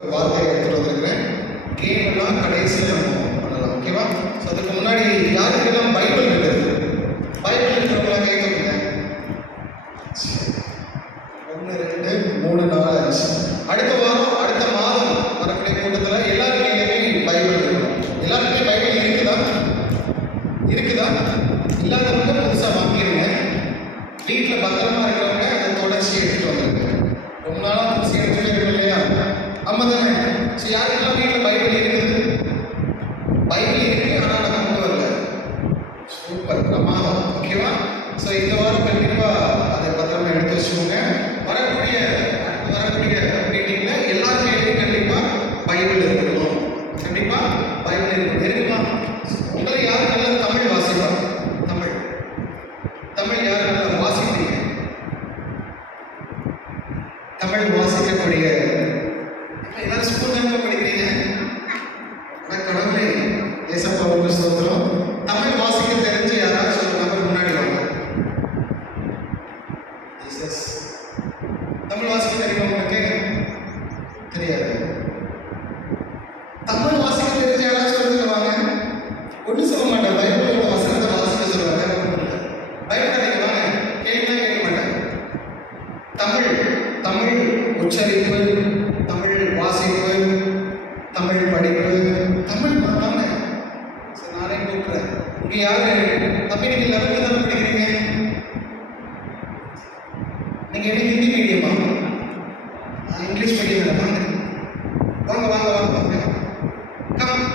வார்த்தையை எடுத்துட்டு வந்திருக்கிறேன். கேம்லாம் கடைசியில் நம்ம பண்ணலாம். ஓகேவா? ஸோ அதுக்கு முன்னாடி யாருக்கெல்லாம் பைபிள் இருக்குது? பைபிள் இருக்கிறவங்களாம் கை தூக்குங்க. 1 2 3 4 5. அடுத்த வாரம் அடுத்த மாதம் வரக்கூடிய கூட்டத்தில் எல்லார் கையிலுமே பைபிள் இருக்கணும். எல்லாருக்குமே பைபிள் இருக்குதா? இல்லாதவங்க புதுசாக வாங்கிடுங்க. வீட்டில் பத்திரமா இருக்கிறவங்க அதை தொடர்ச்சி எடுத்துட்டு வந்துருங்க. ரொம்ப நாளாக புதுசு எடுத்துட்டு இருக்கு இல்லையா? ஆமாம் தானே? ஸோ யாருக்கெல்லாம் வீட்டில் பைபிள் இருக்குது? பைபிள் இருக்கு, ஆனால் நான் கொண்டு வரல. சூப்பர், பிரமாதம். ஓகேவா? ஸோ இந்த வாரம் கண்டிப்பாக அதை பத்திரமா எடுத்து வச்சுக்கோங்க. வரக்கூடிய மீட்டிங்கில் எல்லார் கையிலையும் கண்டிப்பாக பைபிள் இருக்கணும். கண்டிப்பாக பைபிள் இருக்கணும். இருக்குமா? உங்களை யார் நல்லா தமிழ் வாசிப்பா? தமிழ் யார் நல்லா வாசிப்பீங்க? தமிழ் வாசிக்கக்கூடிய எல்லாரும் ஸ்கூல் தானே படிக்கிறீங்க? ஆனால் கடவுளை ஏசப்பா ஒரு ஸ்தோத்திரம். தமிழ் வாசிக்க தெரிஞ்சு யாராச்சும் ஒரு நபர் முன்னாடி வாங்க. தமிழ் வாசிக்க தெரியுமா உங்களுக்கு? தெரியாது. தமிழ் வாசிக்க தெரிஞ்ச யாராச்சும் சொல்லுவாங்க. ஒன்றும் சொல்ல மாட்டேன். பைபிளோட வசனத்தை வாசிக்க சொல்லுவாங்க. பயப்படாதீங்க, வாங்க. கேள்விதான் கேட்க மாட்டேன். தமிழ் உச்சரிப்பு, தமிழ் வாசிப்பு, தமிழ் படிப்பு, தமிழ் பண்ணாம நானே கூப்பிட்றேன். இங்கே யாரு தம்பி? நீங்கள் 11 தானே படிக்கிறீங்க? நீங்கள் எப்படி ஹிந்தி மீடியமா? இங்கிலீஷ் மீடியம் தானே? வாங்க வாங்க வாங்க வாங்க. கம்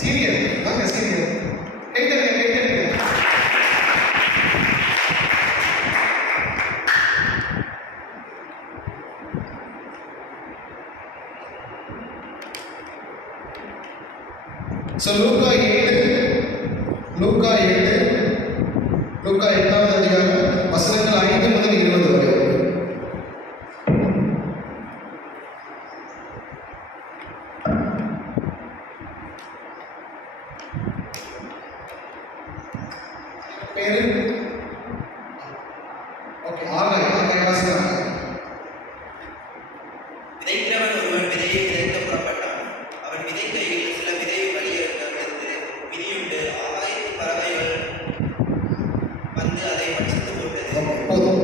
சீரியர், வாங்க சீரியர். கைத்தறிங்க. ஸோ லூக்கா 8வது அதிகாரம் வசனங்கள் 5 முதல் 20 வரை. பேரு ஓகே, ஆகாய் வாசிக்கிறாங்க. விதைக்கிறவன் ஒருவன் விதையை விதைக்க புறப்பட்டான். அவன் விதைக்கையில் சில விதை வழியே விழுந்து விதியுண்டு ஆகாயத்து பறவைகள் வந்து அதை பட்சித்து போட்டது. போதும்,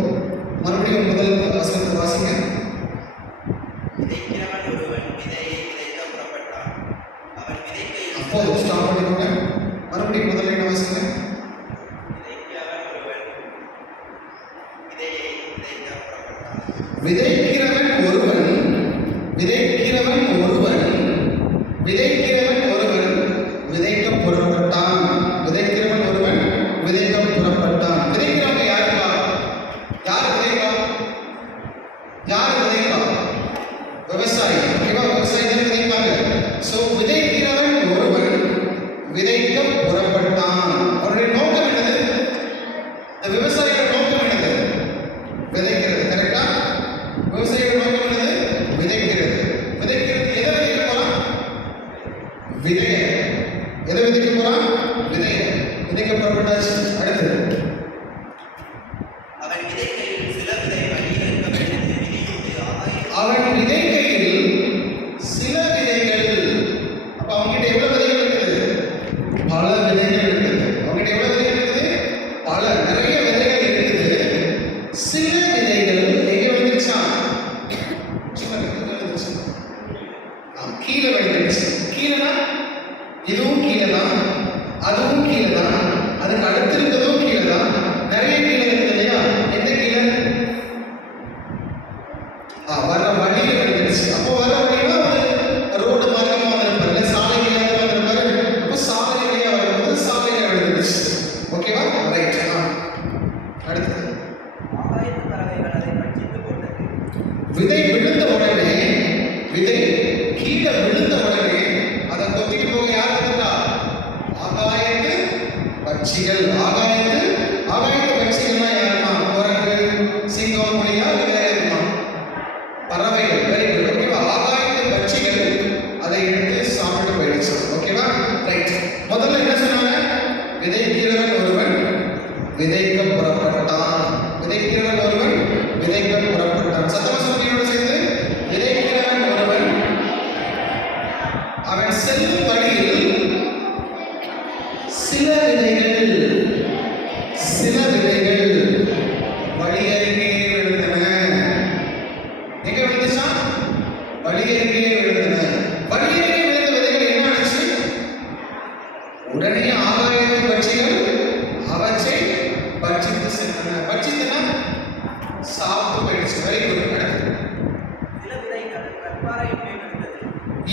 மறுபடியும் முதல் வசனத்தை வாசிங்க. விதைக்கிறவன் ஒருவன் விதையை விதைக்க புறப்பட்டான். அவன் விதைக்கையில் அப்போது ஸ்டாப் பண்ணிக்கோங்க. மறுபடியும் முதல்ல என்ன வாசிங்க? விதைக்கிறவன் ஒருவன் விதையை விதைக்க விதைக்க புறப்பட்டான். விதைக்கிறவன் ஒருவன் விதைக்க புறப்பட்டான். விதைக்கிறவங்க யாருப்பா? யார் விதைப்பா? விவசாயி. ஓகேவா? விவசாயி தான் விதைப்பாங்க. ஸோ விதைக்கிறவன் ஒருவன் விதைக்க புறப்பட்டான். அவருடைய நோக்கம் என்னது? இந்த விவசாயியோட நோக்கம் என்னது? விதைக்கிறது. கரெக்டா? விவசாயியோட நோக்கம் என்னது? விதைக்கிறது. எதை விதைக்க போறான்? விதைய. எதை விதைக்க போறான்? விதைய. விதைக்க புறப்பட்டாச்சு. அடுத்தது, அவன் விதைக்கையில் சில விதை வழியே விதியுண்டு அவன் விதைக்கையில் சில விதைகள். அப்ப அவங்ககிட்ட எவ்வளவு விதைகள் இருக்குது? பல விதைகள் இருக்குது. அவங்ககிட்ட எவ்வளவு விதைகள் இருக்குது? பல, நிறைய விதைகள் இருக்குது. சில விதைகள் எங்க விழுந்துச்சான்? கீழே விழுந்துச்சு. கீழேனா இதுவும் கீழே தான், அதுவும் கீழே தான், அதுக்கு அடுத்து இருக்கிறதும் கீழே தான். நிறைய கீழே இருக்குது இல்லையா? எந்த கீழே? வர்ற வழியில விழுந்துருச்சு. அப்போ வர வழியில ஒரு ரோடு மார்க்கமா வந்திருப்பாரு, இல்லை சாலை வழியாக வந்திருப்பாரு. அப்போ சாலை வழியாக வரும்போது சாலையில விழுந்துருச்சு. ஓகேவா? ரைட். அடுத்து, ஆகாயத்து பறவைகள் அதை பட்சித்து போட்டது. விதை விழுந்த உடனே, விதை கீழே விழுந்த உடனே அதை கொத்திட்டு போக யார் வந்துட்டா? ஆகாயத்து பட்சிகள். ஆகாயத்து பட்சிகள்னா யாருமா? குரங்கு, சிங்கம், புலியா, வேற எதுமா? பறவைகள். Very good. ஓகேவா? ஆகாயத்து பட்சிகள் அதை எடுத்து சாப்பிட்டு போயிடுச்சு. ஓகேவா? ரைட். முதல்ல என்ன சொன்னாங்க? விதைக்கிறவன் ஒருவன் விதைக்க புறப்பட்டான். விதைக்கிறவன் ஒருவன் விதைக்க புறப்பட்டான். சத்தமா சொல்றீங்களோட சேர்ந்து, விதைக்கிறவன் ஒருவன்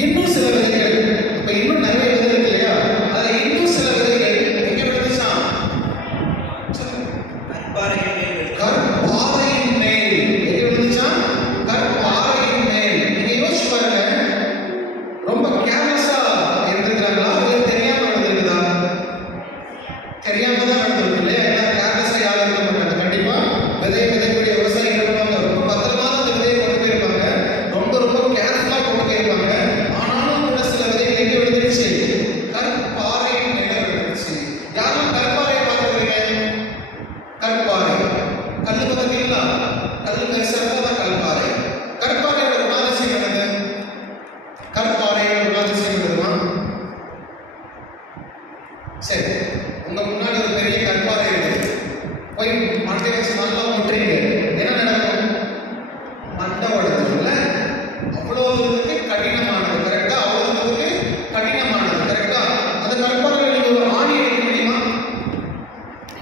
இன்னும் சில விதைகள், அப்ப இன்னும் நிறைய விதை இருக்கு இல்லையா? அதுல இன்னும் சில விதைகள் எங்க விழுந்துச்சாம்? சொல்லுங்க. கற்பாறையின் மேல் விழுந்தது. கற்பாறையின் மேல். எங்க விழுந்துச்சாம்? கற்பாறையின் மேல். நீங்க யோசிச்சு பாருங்க, ரொம்ப கேர்லெஸ்ஸா இருந்திருக்காங்களா இல்ல தெரியாம நடந்திருக்குதா? தெரியாம தான் நடந்திருக்கு இல்லையா? ஏன்னா கேர்லெஸ்ஸா யாரும் இருக்க மாட்டாங்க. கண்டிப்பா விதை விதைக்கூடிய விவசாயி என்ன பண்ணுவாங்க? ரொம்ப பத்திரமா தான் அந்த விதையை கொண்டு போயிருப்பாங்க. ரொம்ப ரொம்ப கேர்ஃபுல்லா கொண்டு போயிருப்பாங்க. ஆனாலும் கூட சில விதைகள் எங்க விழுந்துருச்சு? கற்பாறையின் மேல விழுந்துருச்சு. யாரும் கற்பாறையை பார்த்துருக்கீங்க? கற்பாறை கல்லு பார்த்தீங்களா? கல்லு பெருசா இருந்தா தான் கற்பாறை. கற்பாறையோட குணாதிசயம் என்னது? கற்பாறையோட குணாதிசயம் என்னதுமா? சரி, உங்க முன்னாடி ஒரு பெரிய கற்பாறை இருக்கு. போய் மண்டை வச்சு நல்லா முட்டுறீங்க, என்ன நடக்கும்? மண்டை உடைஞ்சிரும்ல. அவ்வளவு இதுக்கு கடினமானது, கரெக்டா? அவ்வளவு இதுக்கு கடினமானது, கரெக்டா? அந்த கற்பாறையில நீங்க ஒரு ஆணி எடுக்க முடியுமா?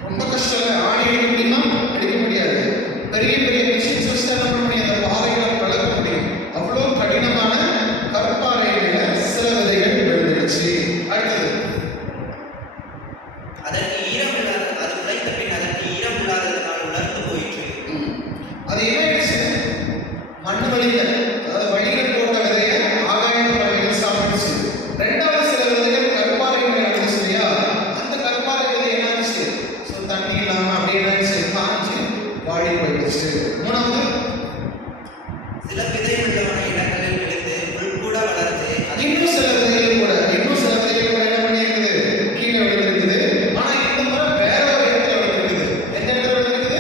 ரொம்ப கஷ்டம் இல்லை. ஆணி எடுக்க முடியுமா? எடுக்க முடியாது. பெரிய பெரிய மிஷின்ஸ் வச்சு என்ன பண்ண முடியும்? அந்த பாறைகளை பழக்க முடியும். அவ்வளோ கடினமான கற்பாறையில சில விதைகள் விழுந்துருச்சு. அடுத்தது, அதற்கு ஈரம் இல்லாத அது முளைத்த பின் அதற்கு ஈரம் இல்லாததனால் உலர்ந்து போயிற்று. அது என்ன ஆயிடுச்சு? மண்ணு வழியில, அதாவது வழியில போட்ட விதைய ஆகாயத்து பறவைகள் சாப்பிடுச்சு. ரெண்டாவது சில விதைகள் கற்பாறை மேல விழுந்துச்சு இல்லையா? அந்த கற்பாறை விதை என்னாச்சு? ஸோ தண்ணி இல்லாம அப்படியே என்னாச்சு? காஞ்சு வாடி போயிடுச்சு. மூணாவது, சில விதை உள்ளவன இடங்களில் விழுந்து முள் கூட வளர்ந்து அது இன்னும் சில விதைகள் கூட என்ன பண்ணியிருக்குது? கீழே விழுந்திருக்குது. ஆனா இந்த முறை வேற ஒரு இடத்துல விழுந்திருக்குது. எந்த இடத்துல விழுந்திருக்குது?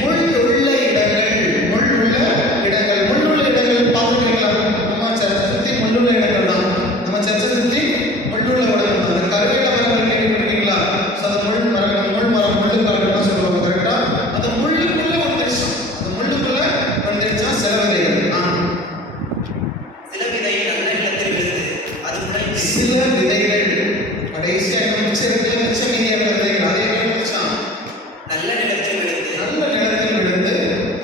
முள்ளுள்ள இடங்களில் முள் உள்ள இடங்கள். முள் உள்ள இடங்கள். முள் உள்ள இடங்கள் பார்த்துருக்கீங்களா? நம்ம சர்ச்சை சுத்தி முள் உள்ள இடங்கள் தான். நம்ம சர்ச்சை சுத்தி முள் உள்ள இடங்கள் தான். அந்த கருவேல மரங்கள் கேள்விப்பட்டிருக்கீங்களா? ஸோ அந்த முள் மரம், முள்ளுக்காடுலாம் சொல்லுவாங்க, கரெக்டா? அந்த முள்ளுக்குள்ள வந்துருச்சு. அந்த முள்ளுக்குள்ள வந்துருச்சா சில விதைகள். சில விதை நல்ல நிலத்தில் விழுந்து அது முளைத்து சில விதைகள் கடைசியாக மிச்சம் மீதியான விதைகள் அதே மாதிரி வந்துச்சாம். நல்ல நிலத்தில் விழுந்து நல்ல நிலத்தில் விழுந்து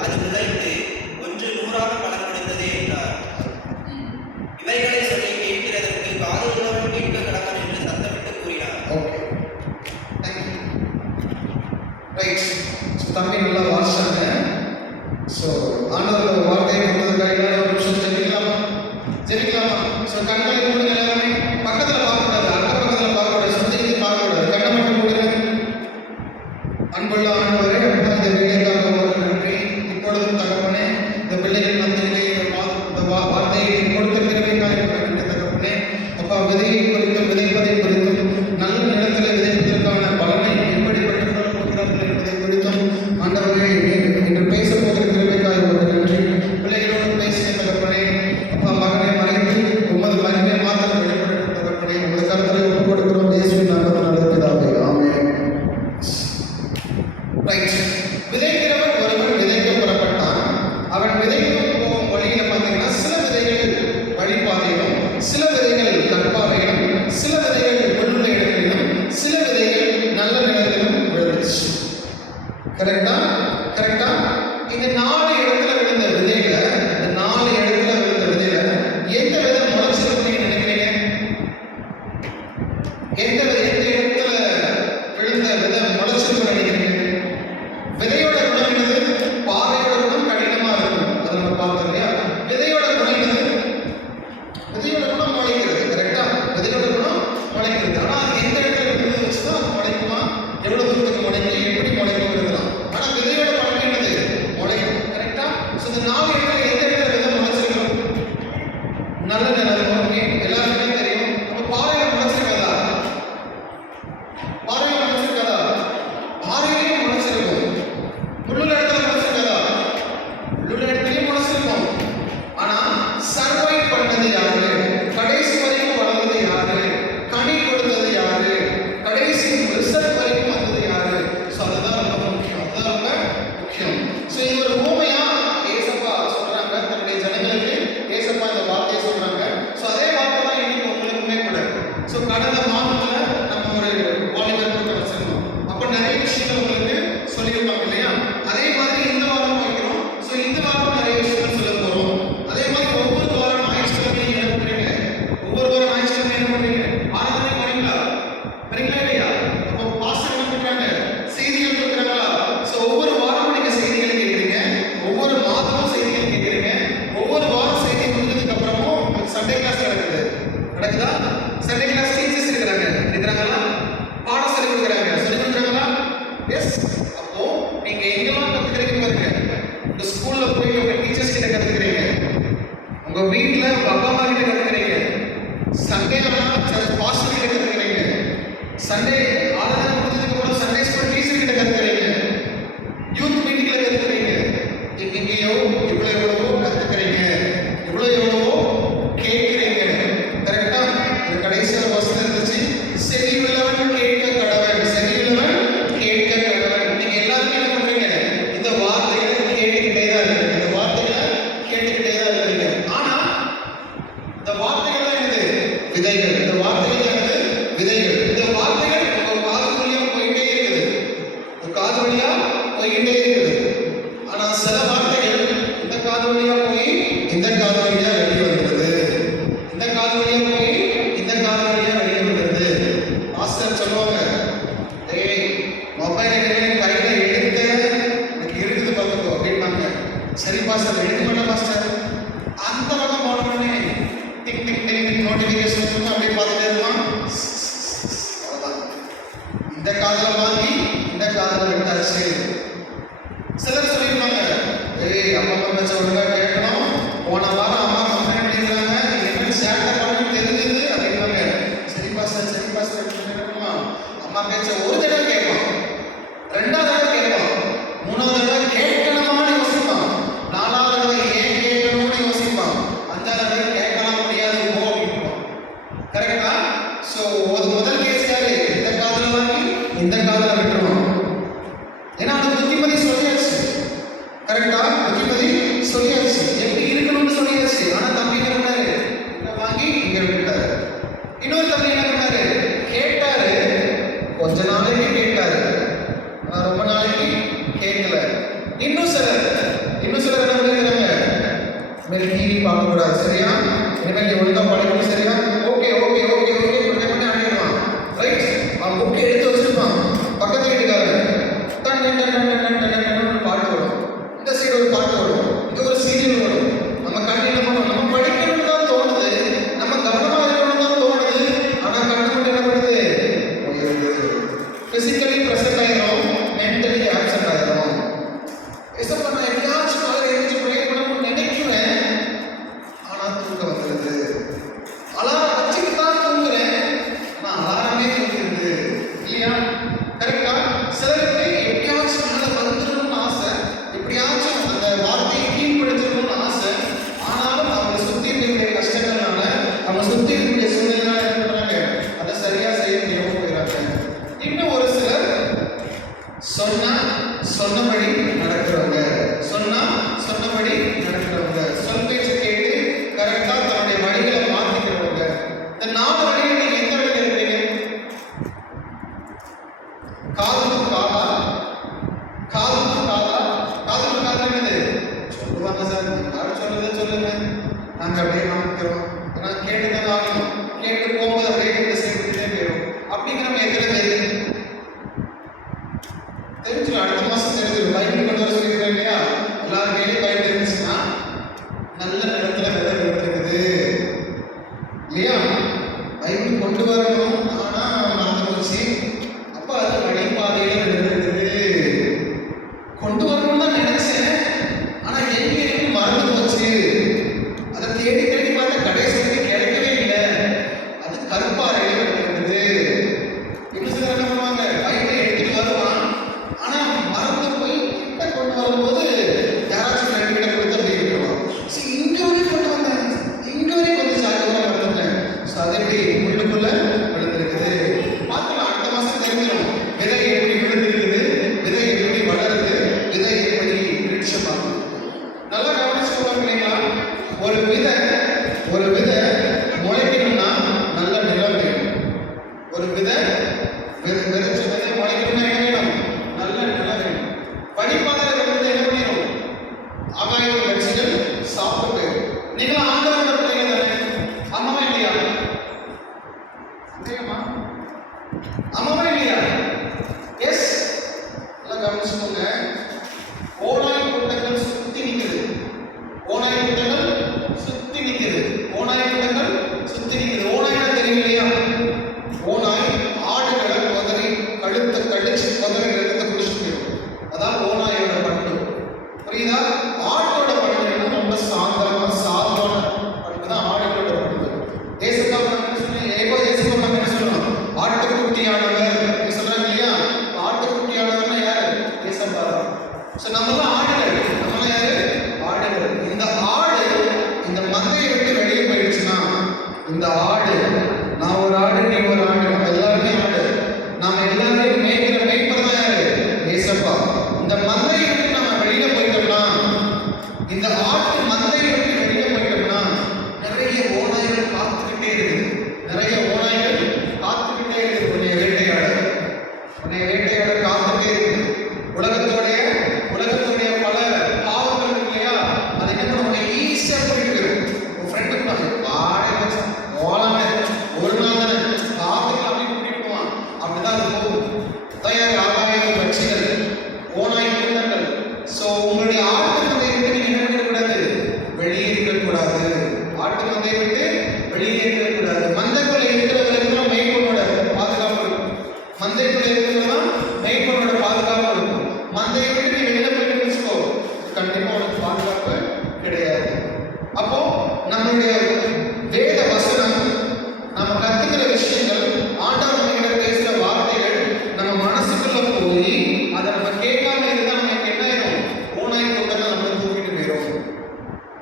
அது முளைத்து ஒன்று 100ஆக பலன் கொடுத்தது என்றார். இவைகளை சொல்லி கேட்கிறதற்கு காது உள்ளவன் கேட்க கடவன் என்று சத்தமிட்டு கூறினார். Okay, thank you. ரைட், ஸோ தம்பி நல்லா வாசிச்சாங்க. ஸோ ஆண்டவரோட வார்த்தையை கொடுத்ததுக்காக எல்லாரும் ஒரு நிமிஷம் ஜெபிக்கலாமா? ஜெபிக்கலாமா? ஸோ கண்களை மூடுங்க எல்லாருமே. பக்கத்தில் பார்க்கக்கூடாது, அக்க பக்கத்தில் பார்க்கக்கூடாது, சுத்தி பார்க்கக்கூடாது. கண்ணை மட்டும் மூடுங்க. அன்புள்ள ஆண்டவரே, அப்பா, இந்த வேலைக்காக உங்களுக்கு நன்றி. இப்பொழுதும் தகப்பனே, இந்த பிள்ளைகள் மத்தியிலே இந்த வார்த்தையை கொடுத்த கிருபைக்காக உங்களுக்கு நன்றி தகப்பனே. அப்பா, விதையை குறித்தும் விதைப்பதை குறித்தும் நல்ல நிலத்தில் விதைப்பதற்கான பலனை எப்படி பெற்றுக்கொள்ள போகிறார்கள் என்பதை குறித்தும் ஆண்டவரே இன்று பேச போகிற கிருபைக்காக உங்களுக்கு நன்றி. பிள்ளைகளோடு பேசிய தகப்பனே, அப்பா, மகனை மறைத்து உமது மகிமை மாத்திரம் வெளிப்படுத்தும் தகப்பனே, உமது கருத்தரை ஒப்புக் கொடுக்கிறோம். இயேசுவின் நாமத்தில் நல்ல பிதாவே, ஆமென். ரைட், விதைக்கிறவன் ஒருவன் விதைக்க புறப்பட்டான். அவன் விதைக்கும் போகும் வழியில பார்த்தீங்கன்னா சில விதைகள் வழிபாதையிலும், சில விதைகள் கற்பாறையிலும், சில விதைகள் முள்ளுள்ள இடங்களிலும், சில விதைகள் நல்ல நிலத்திலும் விழுந்துச்சு. கரெக்டா? கரெக்டா? இந்த 4 இடத்துல விழுந்த விதையில, இந்த 4 இடத்துல விழுந்த விதையில எந்த விதை முளைச்சிருக்குன்னு நினைக்கிறீங்க? எந்த இடத்துல விழுந்த விதை முளைச்சிருக்குன்னு நினைக்கிறீங்க? விதையோட குணம் என்னது? பாறையோட குணம் கடினமா இருக்கும். அதை நம்ம பார்த்தோம் இல்லையா? விதையோட குணம் என்னது? விதையோட குணம் முளைக்கிறது, கரெக்டா? விதையோட குணம் முளைக்கிறது. ஆனா அது எந்த இடத்துல விழுந்து வச்சுதான் அது முளைக்குமா? எவ்வளவு தூரத்துக்கு முளைக்கும், எப்படி முளைக்கும் இருக்கலாம். ஆனா விதையோட குணம் என்னது? முளைக்கும், கரெக்டா? ஸோ இந்த 4 இடத்துல எந்த இடத்துல விதை முளைச்சிருக்கும்? நல்ல நிலம். ஓகே, எல்லாருக்குமே தெரியும். அப்ப பாறையில முளைச்சிருக்காதா? பாறையில முளைச்சிருக்காதா? பாறையிலையும் முளைச்சிருக்கும். முள்ளுள்ள இடத்துல முளைச்சிருக்காதா? முள்ளுள்ள இடத்துலயும் முளைச்சிருக்கும். ஆனா சர்வைவ் பண்ணது யாரு? கடைசி வரைக்கும் வளர்ந்தது யாரு? கனி கொடுத்தது யாரு? கடைசி ரிசல்ட் வரைக்கும் வந்தது யாரு? ஸோ அதுதான் ரொம்ப முக்கியம். அதுதான் ரொம்ப முக்கியம். ஸோ இது ஒரு ஊமையா ஏசப்பா சொல்றாங்க தன்னுடைய ஜனங்களுக்கு. ஏசப்பா இந்த வார்த்தையை சொல்றாங்க. ஸோ அதே நீங்களையோ இவ்வளோ எவ்வளவோ கத்துக்கிறீங்க, இவ்வளோ எவ்வளவோ கேட்கிறீங்க. கரெக்டா? இது கடைசியாக வசனம் இருந்துச்சு, செவியுள்ளவன் கேட்க கடவன், செவியுள்ளவன் கேட்க கடவன். நீங்க எல்லாருமே என்ன பண்றீங்க? இந்த வார்த்தைகளை கேட்டுக்கிட்டே தான் இருக்கீங்க, இந்த வார்த்தைகளை கேட்டுக்கிட்டே தான் இருக்கீங்க. ஆனா இந்த வார்த்தைகள் தான் என்னது? விதைகள். இந்த வார்த்தைகள் தான் என்னது? விதைகள். இந்த வார்த்தைகள் உங்க காது வழியா போயிட்டே இருக்குது, உங்க காது வழியா போயிட்டே இருக்குது. ஆனா சில வார்த்தைகள் இந்த காது வழியா போய் இந்த காது வழியா வெளியே வந்துடுது, இந்த காது வழியா போய் இந்த காது வழியா வெளியே வந்துடுது. மாஸ்டர் சொல்லுவாங்க, ஏய் மொபைல் கையில எடுத்து எனக்கு இருக்குது பார்த்துக்கோ அப்படின்னாங்க. சரி மாஸ்டர் எடுக்க மாட்டேன் மாஸ்டர். அந்த பக்கம் போனோடனே tick tick tick tick notification அப்படியே பார்த்துட்டே இருப்பான். அவ்வளோதான், இந்த காதுல வாங்கி இந்த காதுல விட்டாச்சு. சிலர் சொல்லியிருப்பாங்க, ஏய் அப்பா அம்மா பேச்ச ஒழுங்கா கேட்கணும், போன வாரம் அம்மா கம்ப்ளைண்ட் பண்ணிக்கிறாங்க, என்ன சேட்டை பண்ணணும்னு தெரிஞ்சது அப்படின்னாங்க. சரிப்பா சார் சரிப்பா சார் கேட்கணுமா? அம்மா பேச்ச ஒரு தடவை கேட்பான், ரெண்டாவது தடவை கேட்பான், மூணாவது தடவை கேட்கணுமான்னு யோசிப்பான், நாலாவது தடவை ஏன் கேட்கணும்னு யோசிப்பான், அஞ்சாவது தடவை கேட்கலாம் முடியாது போ அப்படின்பான். கரெக்டா? ஸோ முதல் கேஸ் யாரு? இந்த காதுல வாங்கி இந்த காதுல விட்டுருவான். ஏன்னா அது புத்திமதி சொல்லியாச்சு. கரெக்டா? புத்திமதி சொல்லியாச்சு, எப்படி இருக்கணும்னு சொல்லியாச்சு. ஆனா தம்பி என்ன பண்ணாரு? இங்க வாங்கி இங்க விட்டுட்டாரு. இன்னொரு தம்பி என்ன பண்ணாரு? கேட்டாரு, கொஞ்ச நாளைக்கு கேட்டாரு, ஆனா ரொம்ப நாளைக்கு கேட்கல. இன்னும் சிலர் என்ன பண்ணிருக்காங்க? இனிமேல் டிவி பார்க்க கூடாது, சரியா? இனிமேல் நீ ஒழுங்கா படிக்கணும், சரியா? ஓகே ஓகே ஓகே ஓகே பண்ணி ஆடிடுவான். ரைட்? அவன் புக்கை எடுத்து வச்சிருப்பான், பக்கத்து வீட்டுக்காரன் பாட்டு வரும், இந்த சைடு ஒரு பாட்டு வரும், இங்க ஒரு சீரியல் வரும். நம்ம கண்ணு என்ன பண்ணும்? நம்ம படிக்கணும்னு தான் தோணுது, நம்ம கவனமா இருக்கணும்னு தான் தோணுது. ஆனா கண்ணு மட்டும் என்ன பண்ணுது? பிசிக்கலி ப்ரெசென்ட் ஆயிரும், மென்டலி ஆப்சென்ட் ஆயிரும். எசப்பா நான் எப்படியாச்சும் காலையில் எழுந்து ப்ரே பண்ணணும்னு நினைக்கிறேன், ஆனா தூக்கம் வந்துடுது. அலாரம் வச்சுட்டு தான் தூங்குறேன், ஆனா அலாரமே தூங்கிடுது, இல்லையா? கரெக்டா? சிலருக்கு எப்படியாச்சும் மேலே வந்துடணும்னு ஆசை, எப்படியாச்சும் அந்த வார்த்தையை கீழ்படுத்தணும்னு ஆசை. ஆனாலும் அவங்க சுற்றி இருக்கக்கூடிய கஷ்டங்கள்னால, அவங்க சுற்றி இருக்கக்கூடிய சூழ்நிலைனால என்ன பண்றாங்க? அதை சரியா செய்ய முடியாம போயிடறாங்க. இன்னும் ஒரு சிலர் சொன்னபடி நடக்கிறவங்க, சொன்னபடி நடக்கிறவங்க, சொல் பேச்சு கேட்டு கரெக்டா தன்னுடைய வழிகளை மாத்திக்கிறவங்க. இந்த 4 வழிகள் நீங்க எந்த வழியில் இருக்கீங்க? காதுக்கு காதா, காதுக்கு காதா, காதுக்கு காதா என்னது? சொல்லுவாங்க சார், யாரும் சொல்றதை சொல்லுங்க, நாங்க அப்படியே காமிக்கிறோம், ஏன்னா கேட்டுதான் ஆகணும், கேட்டு போகும்போது அப்படியே இந்த சேர்த்துட்டே போயிடும். அப்படிங்கிற நம்ம எத்தனை பேர் தெரிஞ்சிடும்? அடுத்த மாசம் தெரிஞ்சிடும். பைபிள் கொண்டு வர சொல்லியிருக்கேன் இல்லையா? எல்லாரும் கையிலும் பைபிள் இருந்துச்சுன்னா நல்ல நேரத்துல விதை விழுந்துருக்குது, இல்லையா? பைபிள் கொண்டு வரணும், ஆனா மறந்து போச்சு. அப்ப அது வழிபாதையில விழுந்துருக்குது. கொண்டு வரணும்னு தான் நினைச்சேன், ஆனா எங்க இருக்கு மறந்து போச்சு. அதை தேடி தேடி பார்த்தா கடைசி வரைக்கும் கிடைக்கவே இல்லை, அது கருப்பாறையில விழுந்துருக்குது. இன்னும் சிலர் என்ன பண்ணுவாங்க? பைபிளை எடுத்துட்டு வருவான், ஆனா மறந்து போய் கிட்ட கொண்டு வரும்போது யாராச்சும் ரெண்டு கிட்ட கொடுத்து அப்படி விட்டுருவான். இங்க வரைக்கும் கொண்டு வந்தேன், இங்க வரைக்கும் வந்து சாயந்தரம் மறந்துட்டேன். ஸோ அது எப்படி உள்ளுக்குள்ள விழுந்திருக்குது? பார்க்கலாம், அடுத்த மாசம் தெரிஞ்சிடும் விதை எப்படி விழுந்திருக்குது, விதை எப்படி வளருது, விதை எப்படி விருட்சமாகுது. நல்லா கவனிச்சுக்கோங்க இல்லைங்களா? ஒரு விதை முளைக்கணும்னா நல்ல நிலம் வேணும். ஒரு விதை விதைச்ச விதை முளைக்கணும்னா என்ன வேணும்? நல்ல நிலம் வேணும். படிப்பாதையில் வந்து என்ன பண்ணிடும்? ஆகாய கட்சிகள் சாப்பிட்டு நீங்களும் ஆண்டவரோட பிள்ளைங்க தானே? அம்மாவா இல்லையா? அம்மாவா இல்லையா? எஸ். எல்லாம் கவனிச்சுக்கோங்க. ஓநாய் கூட்டங்கள் சுத்தி நிக்குது, ஓநாய் கூட்டங்கள் சுத்தி நிக்குது, ஓநாய் கூட்டங்கள் சுத்தி நிக்குது. ஓநாய்னா தெரியும் இல்லையா? ஓநாய் ஆடுகளை குதிரை கழுத்தை கடிச்சு குதிரை கழுத்தை குடிச்சுட்டு போயிடும். அதான் ஓநாயோட பண்பு. புரியுதா? ஆட்டோட பண்பு ரொம்ப சாந்தமா சாதுவான பண்பு. ஆட்டு மந்தையை விட்டு வெளியே போயிட்டோம்னா நிறைய ஓநாய்கள் காத்துக்கிட்டே இருக்குது. நிறைய ஓநாய்கள் காத்துக்கிட்டே இருக்குது. உன்னை வேட்டையாட காத்துக்கிட்டே இருக்குது. உலகத்துடைய பல பாவங்கள் இருக்கு இல்லையா, அதை என்ன பண்ணுவாங்க, ஈஸியா போயிட்டு போயிடும். உன் ஃப்ரெண்டு வாடகை வச்சு ஓலாமே ஒரு நாள் தானே காத்துக்கு அப்படி கூட்டிட்டு போவான். அப்படிதான் அது போகும். தயார் ஆகாய பட்சிகள், ஓநாய் கூட்டங்கள். ஸோ உங்களுடைய ஆட்டு மந்தையை விட்டு நீங்க என்ன பண்ணக்கூடாது, வெளியே இருக்கக்கூடாது. ஆட்டு மந்தையை விட்டு வெளியே இருக்கக்கூடாது. மந்தைக்குள்ள இருக்கிறவங்களுக்கு தான் மேய்ப்பனோட பாதுகாப்பு இருக்கும். மந்தைக்குள்ள இருக்கிறவங்க மேய்ப்பனோட பாதுகாப்பு இருக்கும். மந்தையை விட்டு நீ வெளியில போயிட்டு வச்சுக்கோ, கண்டிப்பா உனக்கு பாதுகாப்பு கிடையாது. அப்போ நம்மளுடைய வேத வசனம், நம்ம கத்துக்கிற விஷயங்கள், ஆண்டவர் நம்ம கிட்ட பேசுற வார்த்தைகள் நம்ம மனசுக்குள்ள போய் அதை நம்ம கேட்காம இருந்தா நமக்கு என்ன ஆயிடும், ஓநாய் கூட்டங்கள் நம்மளை தூக்கிட்டு போயிடும்.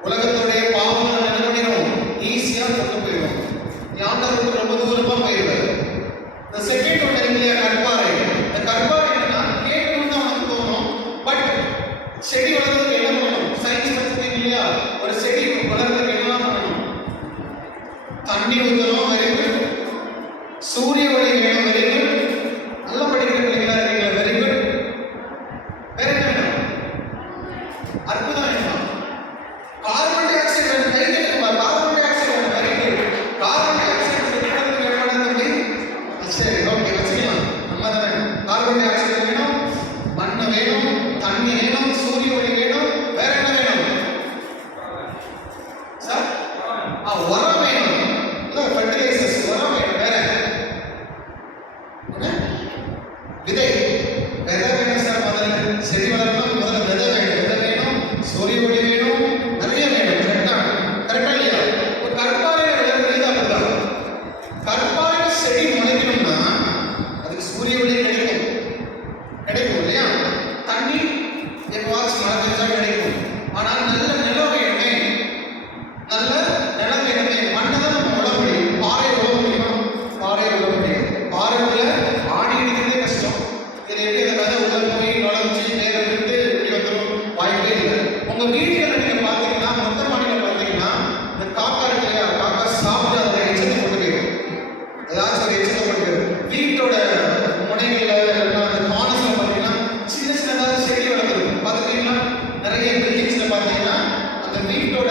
உலகத்துடைய பாவங்கள் என்ன பண்ணிடும், ஈஸியா கொண்டு போயிடும். நீ ஆண்டவருக்கு ரொம்ப தூரமா போயிடுவாரு. இந்த செகண்ட் ஒன்று இல்லையா, கற்பாறை. இந்த கற்பாறை என்னன்னா கேட்கணும்னு தான் நமக்கு தோணும். பட் செடி வளர்றதுக்கு என்ன பண்ணணும், சயின்ஸ் படிச்சிருக்கீங்க இல்லையா, ஒரு செடி வளர்றதுக்கு என்னலாம் பண்ணணும், தண்ணி ஊற்றணும், வெரி குட். சூரிய ஒளி வேணும், வெரி குட். நல்லா படிக்கிற பிள்ளைங்களா இருக்கீங்களா, வெரி குட். வேற என்ன வேணும், அற்புதம் வேணும். கார்பன் டை ஆக்சைடு வேணும், கை தட்டுமா, கார்பன் டை ஆக்சைடு வேணும், very good. Carbon di oxide செடிகளுக்கு வேணும் தம்பி. சரி, ஓகே, வச்சுக்கலாம். நம்ம தானே கார்பன் டை ஆக்சைடு வேணும், மண் வேணும், தண்ணி வேணும், சூரிய ஒளி வேணும். வேற என்ன வேணும் சார்? உரம் வேணும், இல்லை ஃபர்டிலைசர்ஸ், உரம் வேணும். வேற என்ன, விதை வேணும் சார். முதல்ல செடி வளர்க்கணும், முதல்ல விதை வேணும், சூரிய ஒளி வேணும், நிறைய வேணும். கரெக்டா இல்லையா? இப்போ கற்பாறையில விளையாடுறது அப்படிதான். கற்பாறையில செடி முளைக்கணும்னா அதுக்கு சூரிய ஒளி கிடைக்கும் இல்லையா, தண்ணி எப்பவாச்சும் மழை பெஞ்சா கிடைக்கும். ஆனால் நல்ல நிலம் வேணுமே, நல்ல நிலம் வேணுமே. மண்ணை தான் நம்ம உழ முடியும். பாறை உழ முடியுமா, பாறை உழ முடியும். பாறைக்குள்ள ஆணி அடிக்கிறதே கஷ்டம். இதை எப்படி அந்த விதை உள்ள போய் நுழைஞ்சி மேல விட்டு இப்படி வந்துடும், வாய்ப்பே இல்லை. உங்க வீடுகளை நீங்க பார்த்தீங்கன்னா, மொத்த மாடியில் பார்த்தீங்கன்னா, இந்த காக்கா இருக்கு இல்லையா, காக்கா சாப்பிட்டு அதை எச்சத்தை கொண்டு போயிடும். ஏதாச்சும் ஒரு எச்சத்தை கொண்டு போயிடும். வீட்டோட முனைகள்ல அந்த கார்னர்ஸ்ல பார்த்தீங்கன்னா சின்ன சின்னதாக செடி வளர்ந்துருக்கும். பார்த்துருக்கீங்களா? நிறைய பில்டிங்ஸ்ல பார்த்தீங்கன்னா அந்த வீட்டோட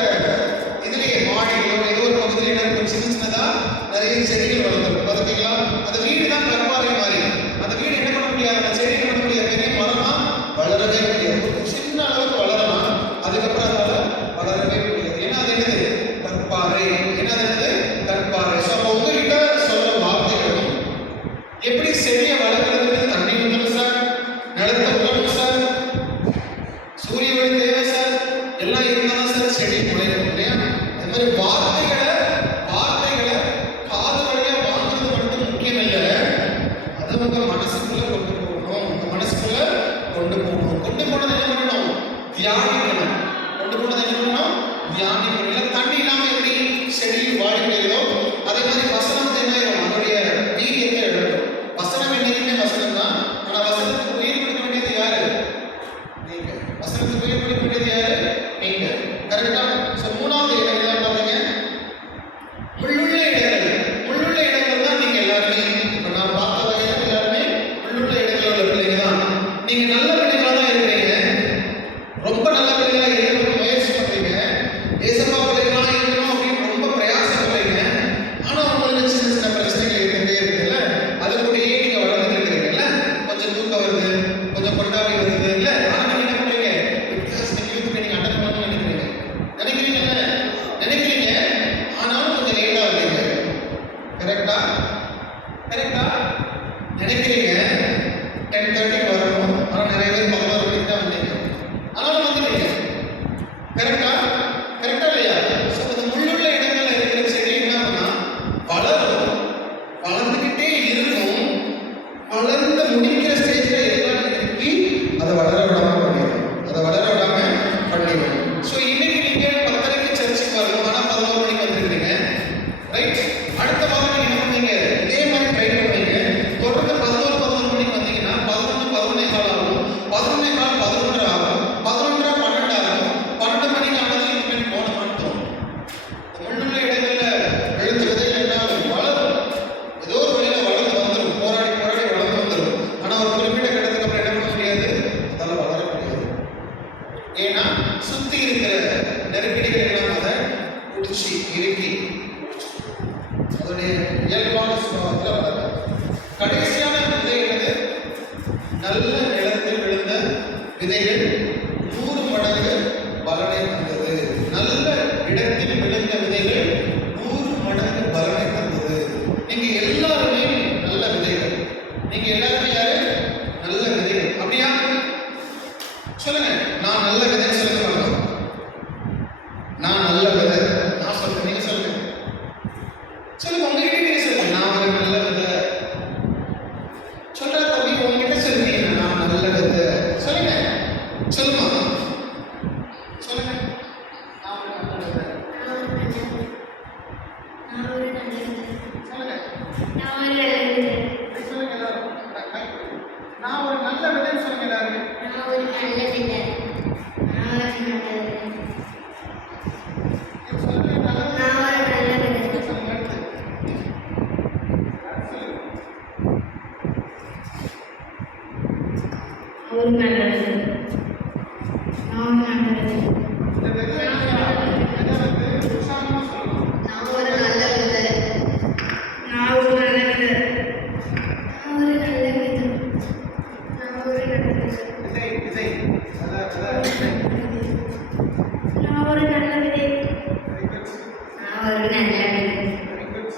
இதுலேயே மாடிகளோ ஏதோ ஒரு பகுதியில் என்ன இருக்கும், சின்ன சின்னதா நிறைய செடிகள் வளர்ந்துருக்கும். பார்த்துருக்கீங்களா? அந்த வீடு தான் கற்பாறை மாதிரி. அந்த வீடு என்ன பண்ண முடியாது, அந்த செடி பண்ண முடியாது, பெரிய மரமா வளரவே முடியாது. சின்ன அளவுக்கு வளரலாம், அதுக்கப்புறம் அதனால வளரவே முடியாது. ஏன்னா அது என்னது, கற்பாறை. என்னது, கற்பாறை. ஸோ அப்போ உங்ககிட்ட சொல்ற வார்த்தைகள் எப்படி செடியை வளர்க்கறதுக்கு தண்ணி ஊற்றணும் சார், நிலத்தை உழணும் சார், சூரிய ஒளி தேவை சார், எல்லாம் இருந்தாலும் சார் செடி முளைக்கும் இல்லையா? அது மாதிரி வார்த்தைகளை காது வழியா வாங்குறது மட்டும் முக்கியம் இல்லை, அது உங்க மனசுக்குள்ள கொண்டு போகணும். உங்க மனசுக்குள்ள கொண்டு போகணும். கொண்டு போனது என்ன பண்ணணும், தியானிக்கணும். கொண்டு போனது என்ன பண்ணணும், தியானிக்கணும். இல்லை தண்ணி இல்லாம எப்படி செடி வாடி போயிருதோ அதே மாதிரி வசனம் என்ன ஆயிரும், அதனுடைய வீரியத்தை இழக்கும். வசனம் என்னைக்குமே வசனம் தான். ஆனா வசனத்துக்கு உயிர் கொடுக்க வேண்டியது யாரு, நீங்க. வசனத்துக்கு உயிர் கொடுக்க வேண்டியது யாரு, நீங்க. கரெக்டா? ஸோ மூணாவது இடம் என்ன பாருங்க, முள்ளுள்ள இடங்கள். முள்ளுள்ள இடங்கள் தான் நீங்க எல்லாருமே. இப்போ நான் பார்த்த வகையில் எல்லாருமே முள்ளுள்ள இடங்கள் உள்ள பிள்ளைங்க தான். நீங்க நல்ல பிள்ளைங்களா தான் இருக்கிறீங்க, ரொம்ப நல்ல இடத்தில் விழுந்த விதைகள் 100 மடங்கு பலனை தந்தது. நீங்க எல்லாருமே நல்ல விதைகள். நீங்க எல்லாருமே யாரு? நல்ல விதைகள். அப்படியா? சொல்லுங்க, நான் நல்ல விதை. சொல்லுங்க பார்க்கலாம். நான் நல்ல விதை. நான் சொல்றேன், நீங்க சொல்லுங்க. சொல்லுங்க, உங்ககிட்ட நீங்க சொல்லுங்க. நான் ஒரு நல்ல விதை. சொல்ற தம்பி உங்ககிட்ட சொல்லுங்க, நான் நல்ல விதை. சொல்லுங்க, சொல்லுமா, சொல்லுங்க. நான் ஒரு நல்ல விதை. சொல்லுங்க, சொல்லுங்க எல்லாரும். நான் ஒரு நல்ல விதைன்னு சொல்லுங்க எல்லாருமே. சொல்லுங்க, நல்ல விதை. சொல்லுங்க, அடுத்து. இந்த விதை இல்லையா? விதை வந்து உற்சாகமா சொல்லணும். விதை, விதை. அதான் விதை. Very good. Very good.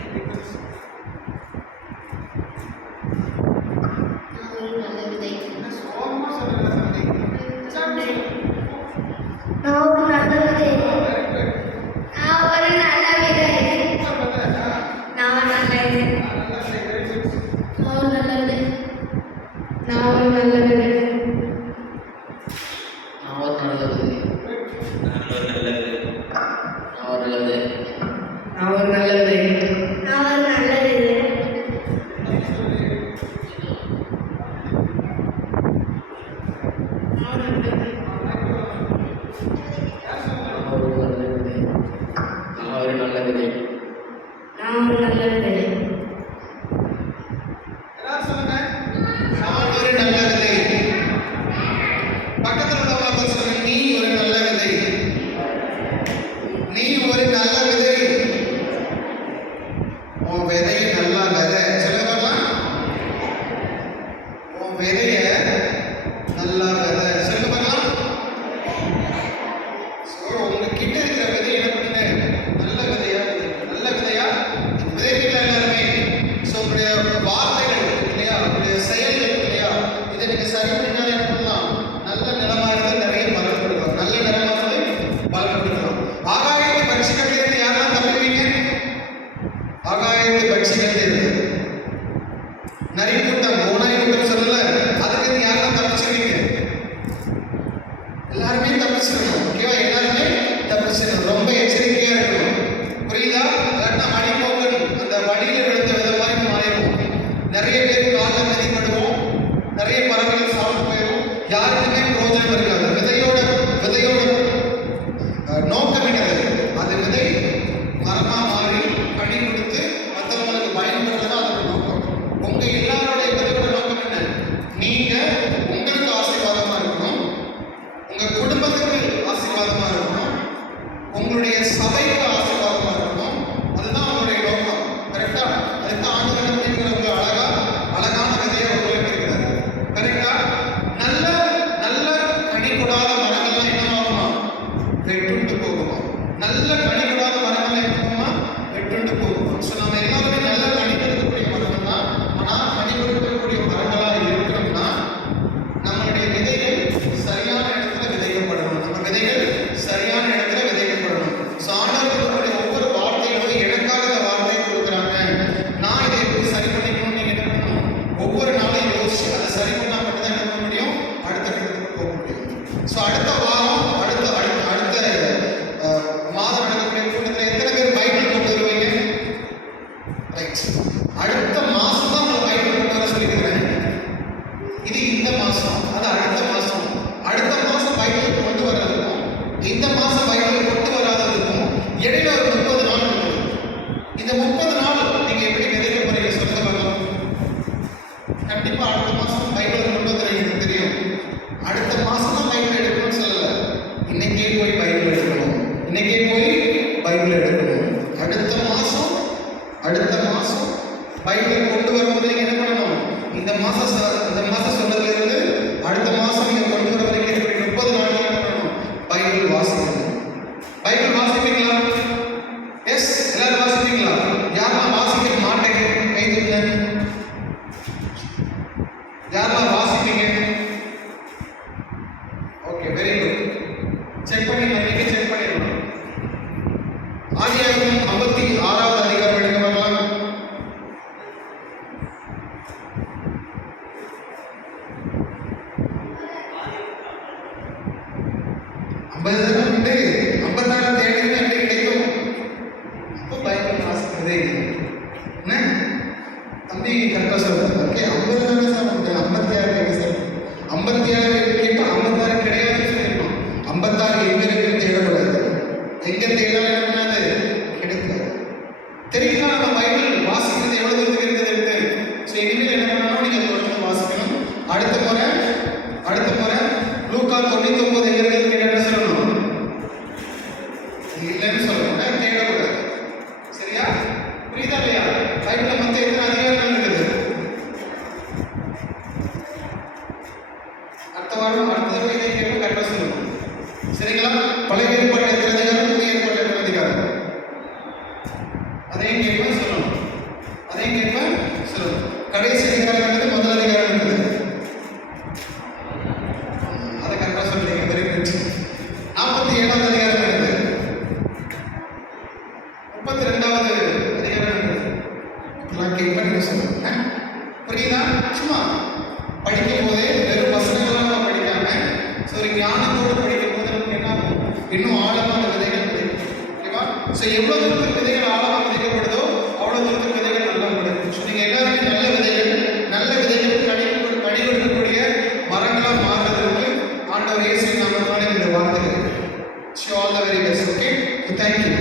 Very good. என்ன சோகமா சொல்றீங்க தம்பி? உற்சாகமா சொல்லுங்க. Very good. சூப்பர் விதை. நான் நல்ல விதை. Very good. நான் ஒரு நல்ல விதை. நான் ஒரு நல்ல விதை. நான் ஒரு நல்ல விதை. எல்லாரும் சொல்லுங்க. நான் ஒரு நல்ல விதை. பக்கத்துல உள்ளவங்கள பார்த்து சொல்லுங்க, நீ ஒரு நல்ல விதை. நீ ஒரு நல்ல விதை. உன் விதைய நல்லா விதை. சொல்லுங்க பார்க்கலாம். உன் விதைய நல்லா விதை. சொல்லுங்க பார்க்கலாம். ஸோ உங்ககிட்ட இருக்கிற விதை என்ன பண்ணுங்க? நல்ல விதையா விதைங்க. நல்ல விதையா விதைப்பீங்களா எல்லாருமே? ஸோ உங்களுடைய வார்த்தைகள் இருக்கு இல்லையா, உங்களுடைய செயல்கள் இருக்கு இல்லையா, இதை நீங்க சரி பண்ணினாலே என்ன பண்ணலாம்? நல்ல நிலமா இருந்து நிறைய பலன் கொடுக்கலாம். நல்ல நிலமா இருந்து பலன் கொடுக்கலாம். ஆகாயத்து பட்சிகள் இருந்து யாரெல்லாம் தப்பிப்பீங்க? ஆகாயத்து பட்சிகள் இருந்து நரிக்கூட்டம், ஓனாய் கூட்டம் சொல்லல, அதுக்கு இருந்து யாரெல்லாம் தப்பிச்சிருவீங்க? எல்லாருமே தப்பிச்சிடணும். ஓகேவா? எல்லாருமே தப்பிச்சிடணும். ரொம்ப எச்சரிக்கையா இருக்கணும். புரியுதா? இல்லாட்டா மணிப்போக்கன் அந்த வடியில விழுந்த விதை மாதிரி மாறிடும். நிறைய பேர் காலில் மிதிப்படுவோம், நிறைய பறவைகள் சாப்பிட்டு போயிடும், யாருக்குமே பிரோஜனம் இருக்காது. விதையோட நோக்கம் என்னது? அது விதை மரமா மாறி கனி கொடுத்து மற்றவங்களுக்கு பயன்படுறதா அதோட நோக்கம். உங்க எல்லாரோட விதையோட நோக்கம் என்ன? நீங்க உங்களுக்கு ஆசீர்வாதமா இருக்கணும், உங்க குடும்பத்துக்கு ஆசீர்வாதமா இருக்கணும், உங்களுடைய சபைக்கு ஆசீர்வாதமா இருக்கணும். அதுதான் அவங்களுடைய நோக்கம். கரெக்டா? அதுதான் ஆண்டவர் அப்படிங்கிறவங்க அழகான விதையை உங்களுக்கு இருக்கிறாரு. கரெக்டா? நல்ல நல்ல கனி கொடாத மரங்கள்லாம் என்ன ஆகுமா? வெட்டுண்டு போகுமா? நல்ல கனி கொடாத மரங்கள்லாம் என்ன ஆகுமா? வெட்டுண்டு போகுமா? ஸோ நம்ம எல்லாருமே நல்ல கனி கொடுக்கக்கூடிய மரங்கள் தான். ஆனால் கனி கொடுக்கக்கூடிய மரங்களா இருக்கணும்னா நம்மளுடைய விதைகள் சரியான இடத்துல விதைக்கப்படணும். நம்ம விதைகள் சரியான இடத்துல விதைக்கப்படணும். ஸோ ஆண்டவர் கொடுக்கக்கூடிய ஒவ்வொரு வார்த்தைகளும் எனக்காக இந்த வார்த்தையை கொடுக்குறாங்க, நான் இதை எப்படி சரி பண்ணிக்கணும்னு நீங்க என்ன பண்ணணும்? ஒவ்வொரு நாளையும் யோசிச்சு அதை சரி பண்ணா மட்டும்தான் என்ன பண்ண முடியும்? அடுத்த கட்டத்துக்கு போக முடியும். ஸோ அடுத்த வாரம் அடுத்த மாதம் நடக்கக்கூடிய கூட்டத்தில் எத்தனை பேர் பைபிள் கொண்டு வருவீங்க? ரைட். அடுத்த மாசம் தான் உங்களை பைபிள் கொண்டு வர சொல்லியிருக்கிறேன். இது இந்த மாசம், அது அடுத்த மாசம். அடுத்த மாசம் பைபிள் கொண்டு வர்றதுக்கும் இந்த மாசம் பைபிள் கொண்டு வராததுக்கும் இடையில ஒரு 30 நாள் இருக்குது. இந்த 30 நாள் நீங்க எப்படி விதைக்க போறீங்க? சொல்லுங்க பார்க்கலாம். கண்டிப்பா அடுத்த மாசம் பைபிள் கொண்டு வந்துடுறீங்க, எனக்கு தெரியும். அடுத்த மாசம் தான் பைபிள் எடுக்கணும்னு சொல்லல, இன்னைக்கே போய் பைபிள் எடுக்கணும். இன்னைக்கே போய் பைபிள் எடுக்கணும். அடுத்த மாசம் பைபிள் கொண்டு வரும்போது நீங்க என்ன பண்ணணும்? இந்த மாசம் சொன்னதுல இருந்து அடுத்த மாசம் நீங்க கொண்டு வர வரைக்கும் 30 நாள் என்ன பண்ணணும்? பைபிள் வாசிக்கணும். பைபிள் வாசிப்பீங்களா? எஸ், எல்லாரும் வாசிப்பீங்களா? யாரெல்லாம் வாசிக்க மாட்டேங்க கை தூக்குங்க. யாரெல்லாம் வாசிப்பீங்க? Okay, very good. செக் பண்ணிடலாம், நீங்க செக் பண்ணிடலாம். ஆதியாகமம் 56வது அதிகாரம் எடுக்க வரலாம். உண்டு 54 தேடுங்க எப்படி கிடைக்கும்? அப்போ பைபிள் வாசிக்கிறதே இல்லை. என்ன தம்பி கரெக்டாக சொல்லுங்க. ஓகே, 50 தானே சார் உண்டு, 56 கேட்க சார். 56 கேட்டா 56 கிடையாதுன்னு சொல்லியிருக்கோம். 56 எங்க இருக்குன்னு தேடக்கூடாது. எங்க தேடாலும் என்ன பண்ணாது? கிடைக்காது. தெரியுங்களா நம்ம பைபிள் வாசிக்கிறது எவ்வளவு தூரத்துக்கு இருக்குது? ஸோ இனிமேல் என்ன பண்ணணும், நீங்க தொடர்ந்து வாசிக்கணும். அடுத்த முறை லூக்கா 99 எங்க இருக்குன்னு கேட்டா என்ன சொல்லணும்? இல்லைன்னு சொல்லணும், தேடக்கூடாது. சரியா? புரியுதா இல்லையா? பைபிள்ல மொத்தம் எத்தனை அதிகாரங்கள் இருக்குது? அடுத்த தடவை இதை கேட்க கரெக்டாக சொல்லணும். சரிங்களா? பழைய ஏற்பாடு எத்தனை அதிகாரம், புதிய ஏற்பாடு எத்தனை அதிகாரம்? அதையும் கேட்பேன் சொல்லணும். கடைசி அதிகாரம் என்னது? முதல் அதிகாரம் என்னது? அதை கரெக்டாக சொல்றீங்க. Very good. 47வது அதிகாரம் என்னது? 32வது அதிகாரம் என்னது? இதெல்லாம் கேட்பேன், நீங்க சொல்லுங்க. புரியுதா? சும்மா படிக்கும் போதே வெறும் வசனங்களாக நம்ம படிக்காம ஒரு ஞானத்தோடு படிக்கும் போது நமக்கு என்ன ஆகும்? இன்னும் ஆழமான விதைகள் கிடைக்கும். ஓகேவா? ஸோ எவ்வளவு தூரத்துக்கு விதைகள் ஆழமாக விதைக்கப்படுதோ அவ்வளவு தூரத்துக்கு விதைகள் நல்லா கிடைக்கும். ஸோ நீங்க எல்லாருமே நல்ல விதைகள் கனி கொடுக்கக்கூடிய மரங்களா மாறுவதற்கு ஆண்டவர் இயேசு நாமத்தினாலே இந்த வார்த்தைகள். Show all the very best. Okay, thank you.